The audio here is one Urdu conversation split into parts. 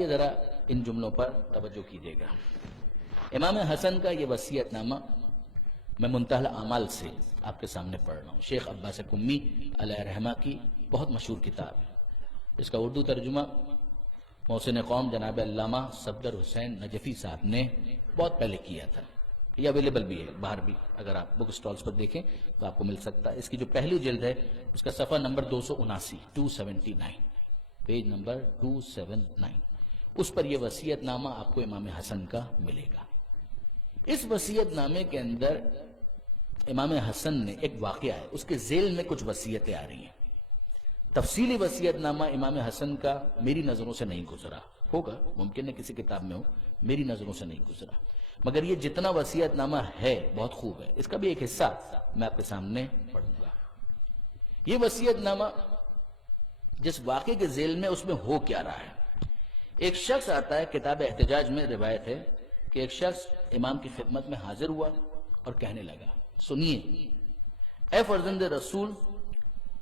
آئیے ذرا ان جملوں پر توجہ کیجیے گا۔ امام حسن کا یہ وصیت نامہ میں منتہی الاعمال سے آپ کے سامنے پڑھ رہا ہوں۔ شیخ عباس قمی علیہ رحمہ کی بہت مشہور کتاب ہے، اس کا اردو ترجمہ محسن قوم جناب علامہ صفدر حسین نجفی صاحب نے بہت پہلے کیا تھا۔ یہ اویلیبل بھی ہے باہر بھی، اگر آپ بک سٹالز پر دیکھیں تو آپ کو مل سکتا ہے۔ اس کی جو پہلی جلد ہے اس کا صفحہ نمبر 279 پیج نمبر 279، اس پر یہ وصیت نامہ آپ کو امام حسن کا ملے گا۔ اس وصیت نامے کے اندر امام حسن نے ایک واقعہ ہے، اس کے ذیل میں کچھ وصیتیں آ رہی ہیں۔ تفصیلی وصیت نامہ امام حسن کا میری نظروں سے نہیں گزرا، ہوگا ممکن ہے کسی کتاب میں ہو، میری نظروں سے نہیں گزرا، مگر یہ جتنا وصیت نامہ ہے بہت خوب ہے۔ اس کا بھی ایک حصہ میں آپ کے سامنے پڑھوں گا۔ یہ وصیت نامہ جس واقعے کے ذیل میں، اس میں ہو کیا رہا ہے۔ ایک شخص آتا ہے، کتاب احتجاج میں روایت ہے کہ ایک شخص امام کی خدمت میں حاضر ہوا اور کہنے لگا، سنیے اے فرزند رسول،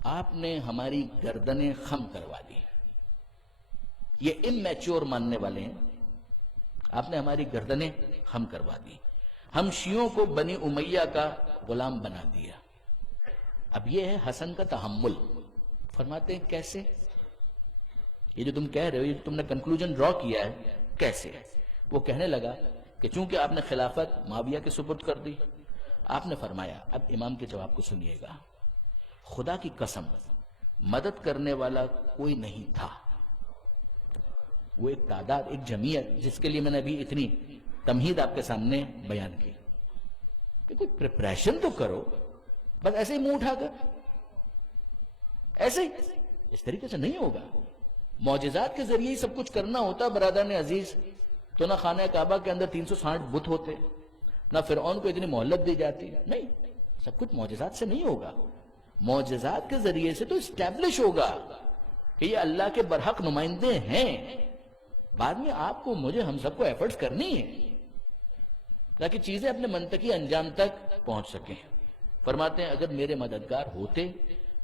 آپ نے ہماری گردنیں خم کروا دی۔ یہ امیچور ماننے والے ہیں، آپ نے ہماری گردنیں خم کروا دی، ہم شیعوں کو بنی امیہ کا غلام بنا دیا۔ اب یہ ہے حسن کا تحمل۔ فرماتے ہیں کیسے؟ یہ جو تم کہہ رہے ہو، یہ جو تم نے کنکلوژن ڈرا کیا ہے، کیسے؟ وہ کہنے لگا کہ چونکہ آپ نے خلافت معاویہ کے سپرد کر دی، آپ نے فرمایا، اب امام کے جواب کو سنیے گا، خدا کی قسم مدد کرنے والا کوئی نہیں تھا۔ وہ ایک تعداد، ایک جمعیت جس کے لیے میں نے ابھی اتنی تمہید آپ کے سامنے بیان کی، کہ کوئی پریپریشن تو کرو، بس ایسے ہی منہ اٹھا کر ایسے ہی، اس طریقے سے نہیں ہوگا۔ معجزات کے ذریعے ہی سب کچھ کرنا ہوتا برادران عزیز، تو نہ خانہ کعبہ کے اندر 360 بت ہوتے، نہ فرعون کو اتنی مہلت دی جاتی۔ نہیں، سب کچھ معجزات سے نہیں ہوگا، معجزات کے ذریعے سے تو اسٹیبلش ہوگا کہ یہ اللہ کے برحق نمائندے ہیں۔ بعد میں آپ کو، مجھے، ہم سب کو ایفرٹس کرنی ہے تاکہ چیزیں اپنے منطقی انجام تک پہنچ سکیں۔ فرماتے ہیں اگر میرے مددگار ہوتے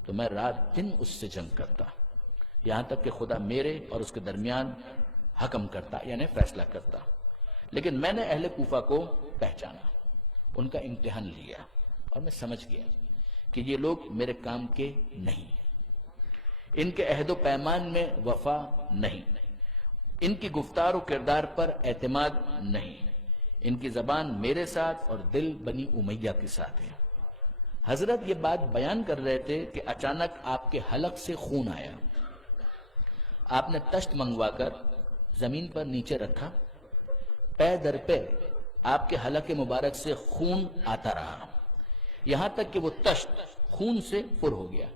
تو میں رات دن اس سے جنگ کرتا، یہاں تک کہ خدا میرے اور اس کے درمیان حکم کرتا، یعنی فیصلہ کرتا۔ لیکن میں نے اہل کوفہ کو پہچانا، ان کا امتحان لیا، اور میں سمجھ گیا کہ یہ لوگ میرے کام کے نہیں، ان کے عہد و پیمان میں وفا نہیں، ان کی گفتار و کردار پر اعتماد نہیں، ان کی زبان میرے ساتھ اور دل بنی امیہ کے ساتھ ہے۔ حضرت یہ بات بیان کر رہے تھے کہ اچانک آپ کے حلق سے خون آیا، آپ نے تشت منگوا کر زمین پر نیچے رکھا، پے در پے آپ کے حلق مبارک سے خون آتا رہا، یہاں تک کہ وہ تشت خون سے پر ہو گیا۔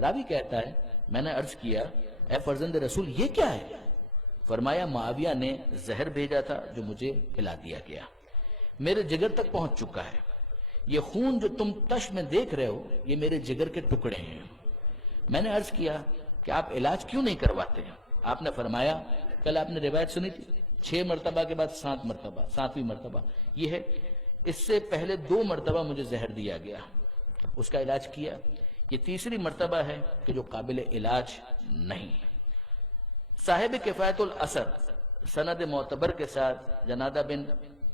راوی کہتا ہے میں نے عرض کیا اے فرزند رسول یہ کیا ہے؟ فرمایا معاویہ نے زہر بھیجا تھا جو مجھے پلا دیا گیا، میرے جگر تک پہنچ چکا ہے، یہ خون جو تم تشت میں دیکھ رہے ہو یہ میرے جگر کے ٹکڑے ہیں۔ میں نے عرض کیا کہ آپ علاج کیوں نہیں کرواتے ہیں؟ آپ نے فرمایا کل آپ نے روایت سنی تھی 6 مرتبہ کے بعد 7 مرتبہ، 7ویں مرتبہ یہ ہے، اس سے پہلے 2 مرتبہ مجھے زہر دیا گیا، اس کا علاج کیا، یہ تیسری مرتبہ ہے کہ جو قابل علاج نہیں۔ صاحب کفایت الاثر سند معتبر کے ساتھ جنادہ بن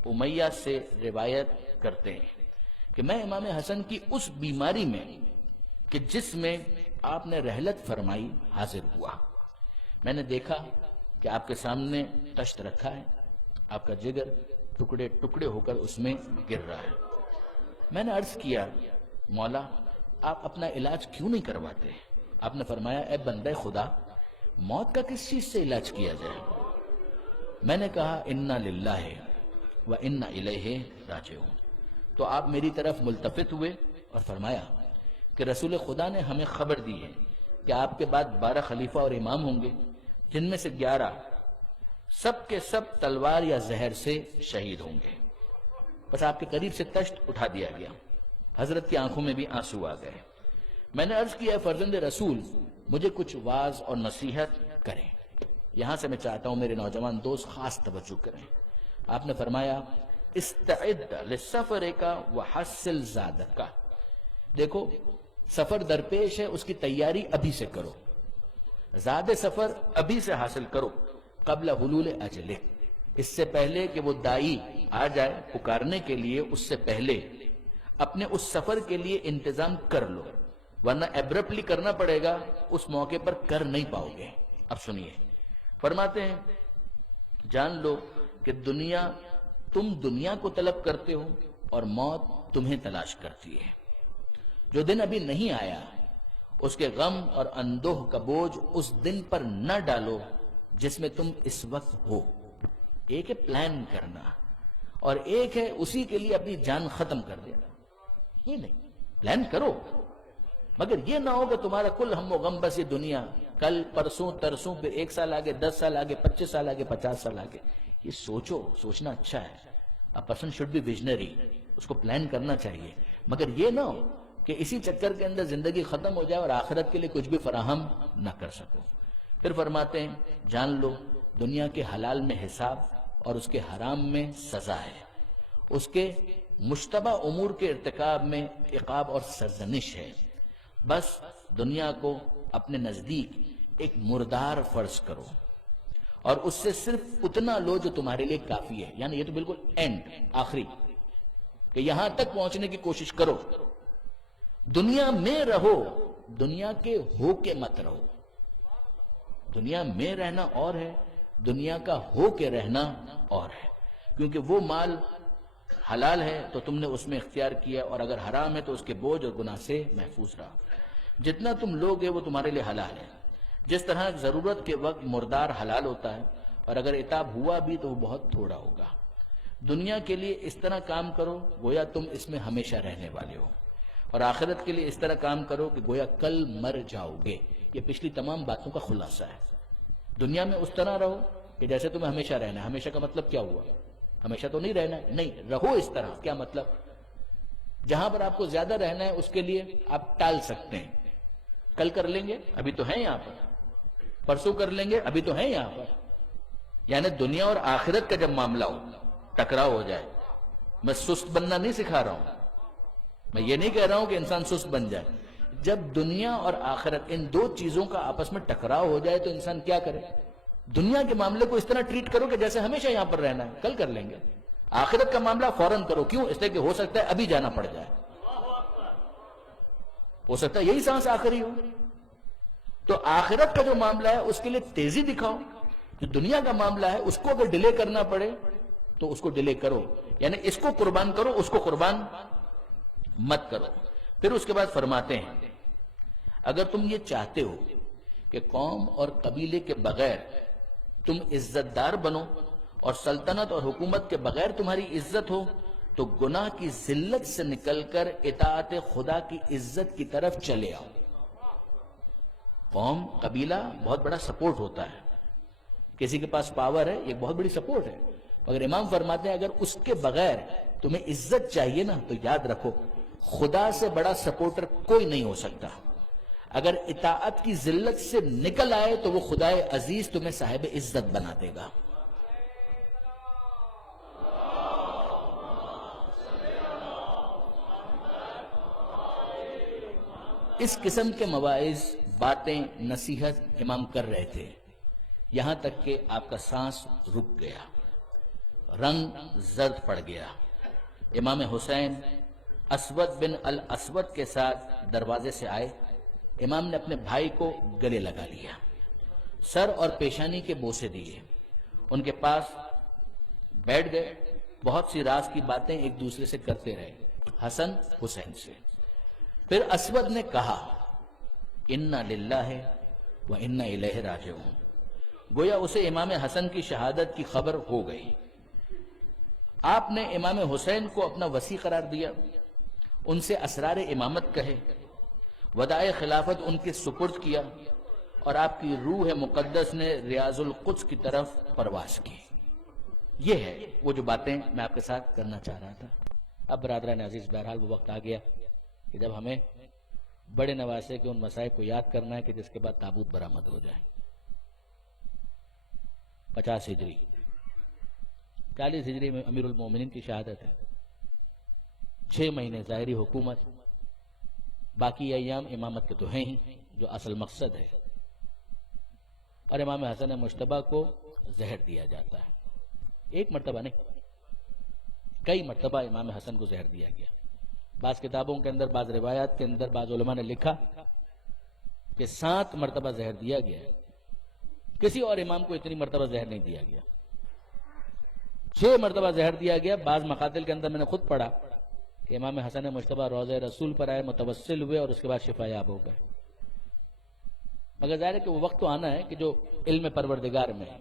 امیہ سے روایت کرتے ہیں کہ میں امام حسن کی اس بیماری میں کہ جس میں آپ نے رحلت فرمائی حاضر ہوا، میں نے دیکھا کہ آپ کے سامنے تشت رکھا ہے، آپ کا جگر ٹکڑے ٹکڑے ہو کر اس میں گر رہا ہے۔ میں نے عرض کیا مولا آپ اپنا علاج کیوں نہیں کرواتے؟ آپ نے فرمایا اے بندہ خدا موت کا کس چیز سے علاج کیا جائے؟ میں نے کہا انا للہ و انا الیہ راجعون۔ تو آپ میری طرف ملتفت ہوئے اور فرمایا کہ رسول خدا نے ہمیں خبر دی ہے کہ آپ کے بعد 12 خلیفہ اور امام ہوں گے، جن میں سے 11 سب کے سب تلوار یا زہر سے شہید ہوں گے۔ بس آپ کے قریب سے تشت اٹھا دیا گیا، حضرت کی آنکھوں میں بھی آنسو آ گئے۔ میں نے عرض کیا اے فرزند رسول مجھے کچھ واعظ اور نصیحت کریں، یہاں سے میں چاہتا ہوں میرے نوجوان دوست خاص توجہ کریں۔ آپ نے فرمایا استعد للسفر کا وحصل زادک کا، دیکھو سفر درپیش ہے، اس کی تیاری ابھی سے کرو، زاد سفر ابھی سے حاصل کرو قبل حلول اجلہ، اس سے پہلے کہ وہ دائی آ جائے پکارنے کے لیے، اس سے پہلے اپنے اس سفر کے لیے انتظام کر لو، ورنہ ایبرپٹلی کرنا پڑے گا، اس موقع پر کر نہیں پاؤ گے۔ اب سنیے، فرماتے ہیں جان لو کہ تم دنیا کو طلب کرتے ہو اور موت تمہیں تلاش کرتی ہے۔ جو دن ابھی نہیں آیا اس کے غم اور اندوہ کا بوجھ اس دن پر نہ ڈالو جس میں تم اس وقت ہو۔ ایک ہے پلان کرنا اور ایک ہے اسی کے لیے اپنی جان ختم کر دینا۔ یہ نہیں، پلان کرو مگر یہ نہ ہو کہ تمہارا کل ہم و غم بس یہ دنیا، کل پرسوں ترسوں، پھر 1 سال آگے، 10 سال آگے، 25 سال آگے، 50 سال آگے۔ یہ سوچنا اچھا ہے، a person should be visionary، اس کو پلان کرنا چاہیے، مگر یہ نہ ہو کہ اسی چکر کے اندر زندگی ختم ہو جائے اور آخرت کے لیے کچھ بھی فراہم نہ کر سکو۔ پھر فرماتے ہیں جان لو دنیا کے حلال میں حساب اور اس کے حرام میں سزا ہے، اس کے مشتبہ امور کے ارتکاب میں عقاب اور سرزنش ہے۔ بس دنیا کو اپنے نزدیک ایک مردار فرض کرو اور اس سے صرف اتنا لو جو تمہارے لیے کافی ہے، یعنی یہ تو بالکل اینڈ، آخری، کہ یہاں تک پہنچنے کی کوشش کرو۔ دنیا میں رہو، دنیا کے ہو کے مت رہو۔ دنیا میں رہنا اور ہے، دنیا کا ہو کے رہنا اور ہے، کیونکہ وہ مال حلال ہے تو تم نے اس میں اختیار کیا، اور اگر حرام ہے تو اس کے بوجھ اور گناہ سے محفوظ رہا۔ جتنا تم لوگ وہ تمہارے لیے حلال ہے، جس طرح ضرورت کے وقت مردار حلال ہوتا ہے، اور اگر عتاب ہوا بھی تو وہ بہت تھوڑا ہوگا۔ دنیا کے لیے اس طرح کام کرو گویا تم اس میں ہمیشہ رہنے والے ہو، اور آخرت کے لیے اس طرح کام کرو کہ گویا کل مر جاؤ گے۔ یہ پچھلی تمام باتوں کا خلاصہ ہے۔ دنیا میں اس طرح رہو کہ جیسے تمہیں ہمیشہ رہنا ہے۔ ہمیشہ کا مطلب کیا ہوا؟ ہمیشہ تو نہیں رہنا ہے، نہیں، رہو اس طرح۔ کیا مطلب؟ جہاں پر آپ کو زیادہ رہنا ہے اس کے لیے آپ ٹال سکتے ہیں، کل کر لیں گے، ابھی تو ہیں یہاں پر، پرسوں کر لیں گے، ابھی تو ہیں یہاں پر۔ یعنی دنیا اور آخرت کا جب معاملہ ہو، ٹکراؤ ہو جائے، میں سست بننا نہیں سکھا رہا ہوں، میں یہ نہیں کہہ رہا ہوں کہ انسان سست بن جائے۔ جب دنیا اور آخرت ان دو چیزوں کا آپس میں ٹکراؤ ہو جائے تو انسان کیا کرے؟ دنیا کے معاملے کو اس طرح ٹریٹ کرو کہ جیسے ہمیشہ یہاں پر رہنا ہے، کل کر لیں گے۔ آخرت کا معاملہ فوراً کرو، کیوں؟ اس لیے کہ ہو سکتا ہے ابھی جانا پڑ جائے، ہو سکتا ہے یہی سانس آخری ہو۔ تو آخرت کا جو معاملہ ہے اس کے لیے تیزی دکھاؤ، جو دنیا کا معاملہ ہے اس کو اگر ڈیلے کرنا پڑے تو اس کو ڈیلے کرو، یعنی اس کو قربان کرو، اس کو قربان مت کرو۔ پھر اس کے بعد فرماتے ہیں اگر تم یہ چاہتے ہو کہ قوم اور قبیلے کے بغیر تم عزت دار بنو اور سلطنت اور حکومت کے بغیر تمہاری عزت ہو تو گناہ کی ذلت سے نکل کر اطاعت خدا کی عزت کی طرف چلے آؤ۔ قوم، قبیلہ بہت بڑا سپورٹ ہوتا ہے، کسی کے پاس پاور ہے، ایک بہت بڑی سپورٹ ہے، مگر امام فرماتے ہیں اگر اس کے بغیر تمہیں عزت چاہیے نا تو یاد رکھو خدا سے بڑا سپورٹر کوئی نہیں ہو سکتا۔ اگر اطاعت کی ذلت سے نکل آئے تو وہ خدائے عزیز تمہیں صاحب عزت بنا دے گا۔ اس قسم کے مواعظ، باتیں، نصیحت امام کر رہے تھے، یہاں تک کہ آپ کا سانس رک گیا، رنگ زرد پڑ گیا۔ امام حسین اسود بن الاسود کے ساتھ دروازے سے آئے، امام نے اپنے بھائی کو گلے لگا لیا، سر اور پیشانی کے بوسے دیے، ان کے پاس بیٹھ گئے، بہت سی راز کی باتیں ایک دوسرے سے کرتے رہے، حسن حسین سے۔ پھر اسود نے کہا انا للہ و انا الیہ راجعون، گویا اسے امام حسن کی شہادت کی خبر ہو گئی۔ آپ نے امام حسین کو اپنا وصی قرار دیا، ان سے اسرار امامت کہے، ودائع خلافت ان کے سپرد کیا، اور آپ کی روح مقدس نے ریاض القدس کی طرف پرواز کی۔ یہ ہے وہ جو باتیں میں آپ کے ساتھ کرنا چاہ رہا تھا۔ اب برادران عزیز، بہرحال وہ وقت آ گیا کہ جب ہمیں بڑے نواسے کے ان مسائل کو یاد کرنا ہے کہ جس کے بعد تابوت برآمد ہو جائے۔ 50 ہجری، 40 ہجری میں امیر المومنین کی شہادت ہے، 6 مہینے ظاہری حکومت، باقی ایام امامت کے تو ہیں ہی جو اصل مقصد ہے، اور امام حسن مجتبیٰ کو زہر دیا جاتا ہے. ایک مرتبہ نہیں، کئی مرتبہ امام حسن کو زہر دیا گیا. بعض کتابوں کے اندر، بعض روایات کے اندر بعض علماء نے لکھا کہ 7 مرتبہ زہر دیا گیا ہے. کسی اور امام کو اتنی مرتبہ زہر نہیں دیا گیا. 6 مرتبہ زہر دیا گیا. بعض مقاتل کے اندر میں نے خود پڑھا کہ امام حسن مجتبیٰ روضہ رسول پر آئے، متوسل ہوئے اور اس کے بعد شفا یاب ہو گئے. مگر ظاہر ہے کہ وہ وقت تو آنا ہے کہ جو علم پروردگار میں ہے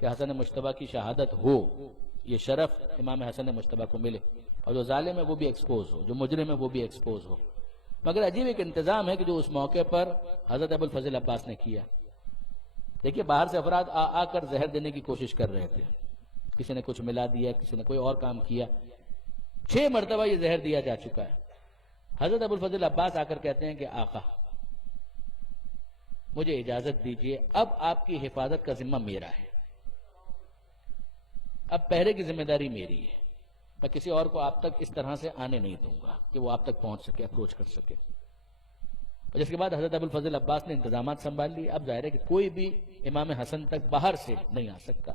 کہ حسن مجتبیٰ کی شہادت ہو، یہ شرف امام حسن مجتبیٰ کو ملے، اور جو ظالم ہے وہ بھی ایکسپوز ہو، جو مجرم ہے وہ بھی ایکسپوز ہو. مگر عجیب ایک انتظام ہے کہ جو اس موقع پر حضرت ابو الفضل عباس نے کیا. دیکھیے باہر سے افراد آ کر زہر دینے کی کوشش کر رہے تھے، کسی نے کچھ ملا دیا، کسی نے کوئی اور کام کیا. 6 مرتبہ یہ زہر دیا جا چکا ہے. حضرت ابو الفضل عباس آ کر کہتے ہیں کہ آقا مجھے اجازت دیجئے، اب آپ کی حفاظت کا ذمہ میرا ہے، اب پہرے کی ذمہ داری میری ہے. میں کسی اور کو آپ تک اس طرح سے آنے نہیں دوں گا کہ وہ آپ تک پہنچ سکے، اپروچ کر سکے. اور جس کے بعد حضرت ابو الفضل عباس نے انتظامات سنبھال لی. اب ظاہر ہے کہ کوئی بھی امام حسن تک باہر سے نہیں آ سکتا،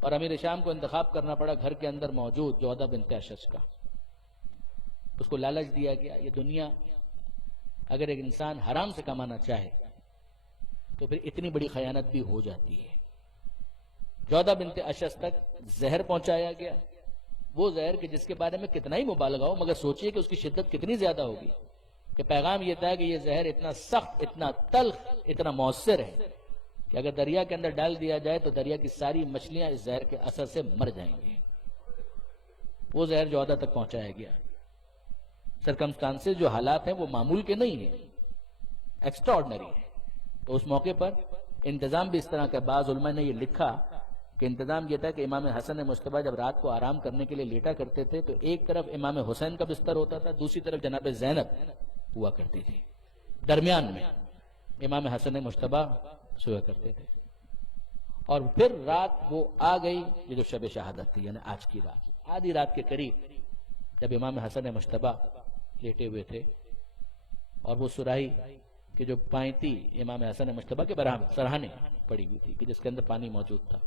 اور امیر شام کو انتخاب کرنا پڑا گھر کے اندر موجود جودہ بنت اشج کا. اس کو لالچ دیا گیا. یہ دنیا اگر ایک انسان حرام سے کمانا چاہے تو پھر اتنی بڑی خیانت بھی ہو جاتی ہے. جودہ بنت اشج تک زہر پہنچایا گیا، وہ زہر کہ جس کے بارے میں کتنا ہی مبالغہ ہو، مگر سوچئے کہ اس کی شدت کتنی زیادہ ہوگی. کہ پیغام یہ تھا کہ یہ زہر اتنا سخت، اتنا تلخ، اتنا مؤثر ہے کہ اگر دریا کے اندر ڈال دیا جائے تو دریا کی ساری مچھلیاں اس زہر کے اثر سے مر جائیں گی. وہ زہر جودہ تک پہنچایا گیا. سرکمسٹانسز جو حالات ہیں وہ معمول کے نہیں ہیں، ایکسٹرا آرڈنری ہیں. تو اس موقع پر انتظام بھی اس طرح کا. بعض علماء نے یہ لکھا کہ انتظام یہ تھا کہ امام حسن مجتبیٰ جب رات کو آرام کرنے کے لیے لیٹا کرتے تھے تو ایک طرف امام حسین کا بستر ہوتا تھا، دوسری طرف جناب زینب ہوا کرتی تھی، درمیان میں امام حسن مجتبیٰ سویا کرتے تھے. اور پھر رات وہ آ گئی، یہ جو شب شہادت تھی، یعنی آج کی رات، آدھی رات کے قریب جب امام حسن مجتبیٰ لیٹے ہوئے تھے اور وہ سراہی کہ جو پائنتی امام حسن مجتبیٰ کے سرہانے پڑی ہوئی تھی کہ جس کے اندر پانی موجود تھا،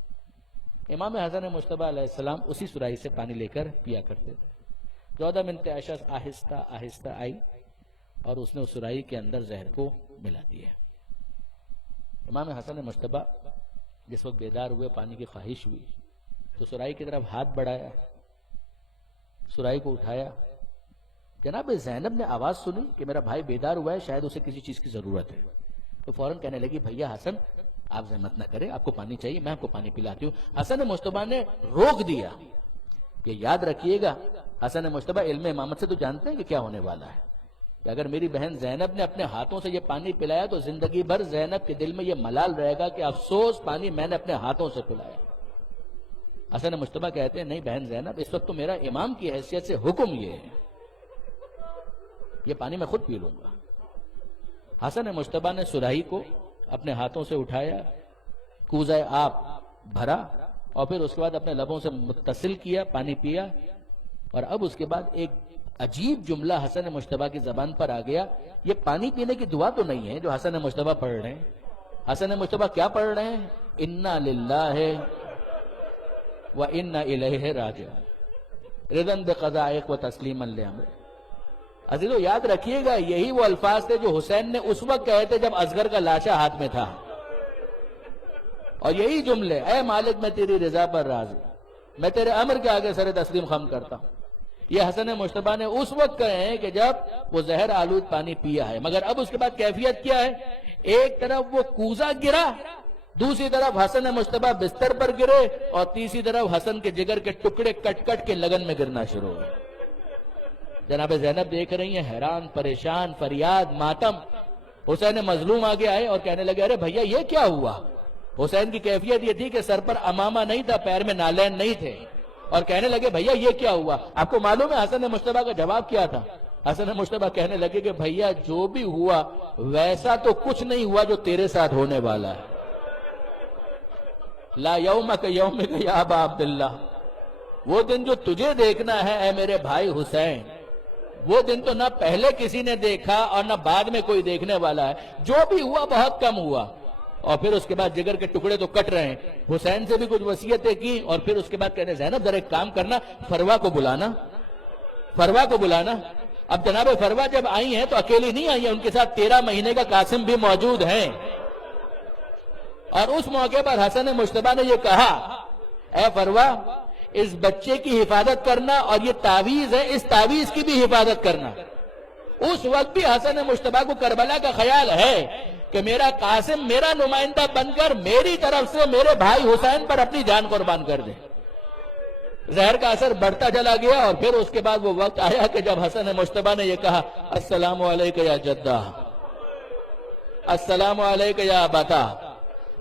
امام حسن مجتبیٰ علیہ السلام اسی سراہی سے پانی لے کر پیا کرتے تھے. جودہ بنت اشج آہستہ آہستہ آئی اور اس نے اس سراہی کے اندر زہر کو ملا دیا. امام حسن مجتبیٰ جس وقت بیدار ہوئے، پانی کی خواہش ہوئی تو سراہی کی طرف ہاتھ بڑھایا، سراہی کو اٹھایا. جناب زینب نے آواز سنی کہ میرا بھائی بیدار ہوا ہے، شاید اسے کسی چیز کی ضرورت ہے. تو فوراً کہنے لگی بھیا حسن آپ زحمت نہ کریں، آپ کو پانی چاہیے، میں آپ کو پانی پلاتی ہوں. حسن مجتبیٰ نے روک دیا کہ یاد رکھیے گا حسن مجتبیٰ علم امامت سے تو جانتے ہیں کہ کیا ہونے والا ہے، کہ اگر میری بہن زینب نے اپنے ہاتھوں سے یہ پانی پلایا تو زندگی بھر زینب کے دل میں یہ ملال رہے گا کہ افسوس پانی میں نے اپنے ہاتھوں سے پلایا. حسن مجتبیٰ کہتے ہیں نہیں بہن زینب، اس وقت تو میرا امام کی حیثیت سے حکم یہ ہے، یہ پانی میں خود پی لوں گا. حسن مجتبیٰ نے سراہی کو اپنے ہاتھوں سے اٹھایا، کوزہ آب بھرا اور پھر اس کے بعد اپنے لبوں سے متصل کیا، پانی پیا. اور اب اس کے بعد ایک عجیب جملہ حسن مجتبیٰ کی زبان پر آ گیا. یہ پانی پینے کی دعا تو نہیں ہے جو حسن مجتبیٰ پڑھ رہے ہیں. حسن مجتبیٰ کیا پڑھ رہے ہیں؟ انا للہ و انا الیہ راجعون رضا بقضائک و تسلیما لامر. عزیزو یاد رکھیے گا یہی وہ الفاظ تھے جو حسین نے اس وقت کہے تھے جب اصغر کا لاشا ہاتھ میں تھا، اور یہی جملے اے مالک میں تیری رضا پر راضی، میں تیرے امر کے آگے سر تسلیم خم کرتا ہوں، یہ حسن مجتبیٰ نے اس وقت کہے ہیں کہ جب وہ زہر آلود پانی پیا ہے. مگر اب اس کے بعد کیفیت کیا ہے؟ ایک طرف وہ کوزہ گرا، دوسری طرف حسن مجتبیٰ بستر پر گرے، اور تیسری طرف حسن کے جگر کے ٹکڑے کٹ کٹ کے لگن میں گرنا شروع ہوئے. جناب زینب دیکھ رہی ہیں، حیران، پریشان، فریاد، ماتم. حسین مظلوم آگے آئے اور کہنے لگے ارے بھیا یہ کیا ہوا؟ حسین کی کیفیت یہ تھی کہ سر پر امامہ نہیں تھا، پیر میں نالین نہیں تھے، اور کہنے لگے بھیا یہ کیا ہوا؟ آپ کو معلوم ہے حسن مجتبیٰ کا جواب کیا تھا؟ حسن مجتبیٰ کہنے لگے کہ بھیا جو بھی ہوا ویسا تو کچھ نہیں ہوا جو تیرے ساتھ ہونے والا ہے. لا یومک یومک یا ابا عبداللہ، وہ دن جو تجھے دیکھنا ہے اے میرے بھائی حسین، وہ دن تو نہ پہلے کسی نے دیکھا اور نہ بعد میں کوئی دیکھنے والا ہے. جو بھی ہوا بہت کم ہوا. اور پھر اس کے بعد جگر کے ٹکڑے تو کٹ رہے ہیں، حسین سے بھی کچھ وصیتیں کی، اور پھر اس کے بعد کہتے ہیں زینب ذرا ایک کام کرنا، فروا کو بلانا، فروا کو بلانا۔ اب جناب فروا جب آئی ہیں تو اکیلی نہیں آئی ہیں، ان کے ساتھ 13 مہینے کا قاسم بھی موجود ہیں۔ اور اس موقع پر حسن مجتبیٰ نے یہ کہا، اے فروا اس بچے کی حفاظت کرنا، اور یہ تعویذ ہے اس تعویذ کی بھی حفاظت کرنا۔ اس وقت بھی حسن مجتبیٰ کو کربلا کا خیال ہے کہ میرا قاسم میرا نمائندہ بن کر میری طرف سے میرے بھائی حسین پر اپنی جان قربان کر دے۔ زہر کا اثر بڑھتا چلا گیا، اور پھر اس کے بعد وہ وقت آیا کہ جب حسن مجتبیٰ نے یہ کہا، السلام علیکہ یا جدہ، السلام علیکہ یا ابتا،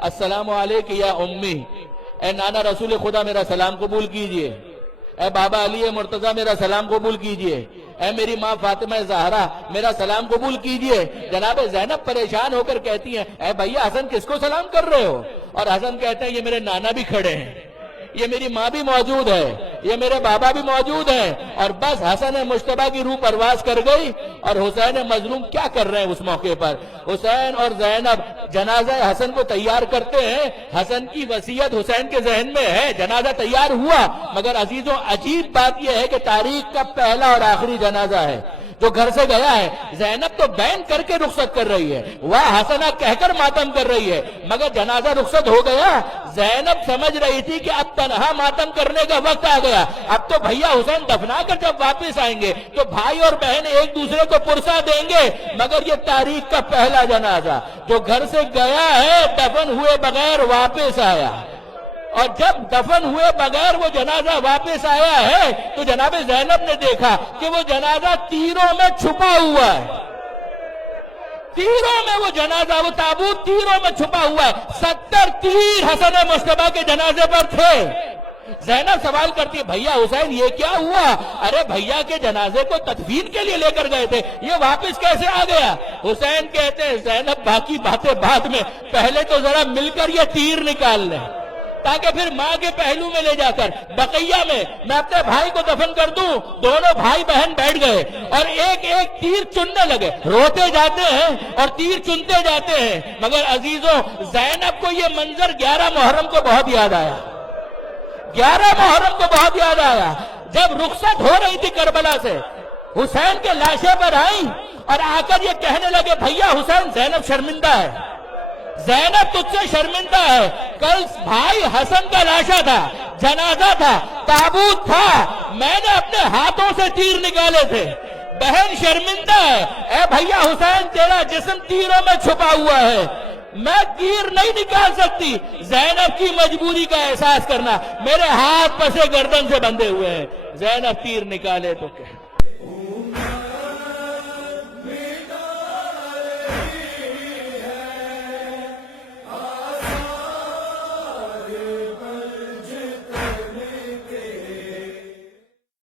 السلام علیکہ یا امی، اے نانا رسول خدا میرا سلام قبول کیجئے، اے بابا علی مرتضیٰ میرا سلام قبول کیجئے، اے میری ماں فاطمہ زہرا میرا سلام قبول کیجئے۔ جناب زینب پریشان ہو کر کہتی ہیں، اے بھائیا حسن کس کو سلام کر رہے ہو؟ اور حسن کہتے ہیں یہ میرے نانا بھی کھڑے ہیں، یہ میری ماں بھی موجود ہے، یہ میرے بابا بھی موجود ہیں۔ اور بس حسن مجتبیٰ کی روح پرواز کر گئی، اور حسین مظلوم کیا کر رہے ہیں اس موقع پر؟ حسین اور زینب جنازہ حسن کو تیار کرتے ہیں۔ حسن کی وصیت حسین کے ذہن میں ہے، جنازہ تیار ہوا، مگر عزیزوں عجیب بات یہ ہے کہ تاریخ کا پہلا اور آخری جنازہ ہے جو گھر سے گیا ہے۔ زینب تو بین کر کے رخصت کر رہی ہے، وہ حسنہ کہہ کر ماتم کر رہی ہے، مگر جنازہ رخصت ہو گیا۔ زینب سمجھ رہی تھی کہ اب تنہا ماتم کرنے کا وقت آ گیا، اب تو بھیا حسین دفنا کر جب واپس آئیں گے تو بھائی اور بہن ایک دوسرے کو پرسا دیں گے، مگر یہ تاریخ کا پہلا جنازہ جو گھر سے گیا ہے دفن ہوئے بغیر واپس آیا۔ اور جب دفن ہوئے بغیر وہ جنازہ واپس آیا ہے تو جناب زینب نے دیکھا کہ وہ جنازہ تیروں میں چھپا ہوا ہے، تیروں میں وہ جنازہ، وہ تابوت تیروں میں چھپا ہوا ہے۔ 70 تیر حسن مجتبیٰ کے جنازے پر تھے۔ زینب سوال کرتی ہے، بھیا حسین یہ کیا ہوا؟ ارے بھیا کے جنازے کو تدفین کے لیے لے کر گئے تھے، یہ واپس کیسے آ گیا؟ حسین کہتے ہیں زینب باقی باتیں بعد میں، پہلے تو ذرا مل کر یہ تیر نکال لیں تاکہ پھر ماں کے پہلو میں لے جا کر بقیہ میں اپنے بھائی کو دفن کر دوں۔ دونوں بھائی بہن بیٹھ گئے اور ایک ایک تیر چننے لگے، روتے جاتے ہیں اور تیر چنتے جاتے ہیں۔ مگر عزیزوں زینب کو یہ منظر 11 محرم کو بہت یاد آیا، 11 محرم کو بہت یاد آیا، جب رخصت ہو رہی تھی کربلا سے، حسین کے لاشے پر آئیں اور آ کر یہ کہنے لگے، بھیا حسین زینب شرمندہ ہے، زینب تجھ سے شرمندہ ہے، کل بھائی حسن کا لاشا تھا، جنازہ تھا، تابوت تھا، میں نے اپنے ہاتھوں سے تیر نکالے تھے، بہن شرمندہ ہے، اے بھیا حسین تیرا جسم تیروں میں چھپا ہوا ہے، میں تیر نہیں نکال سکتی، زینب کی مجبوری کا احساس کرنا، میرے ہاتھ پسے گردن سے بندھے ہوئے ہیں، زینب تیر نکالے تو کیا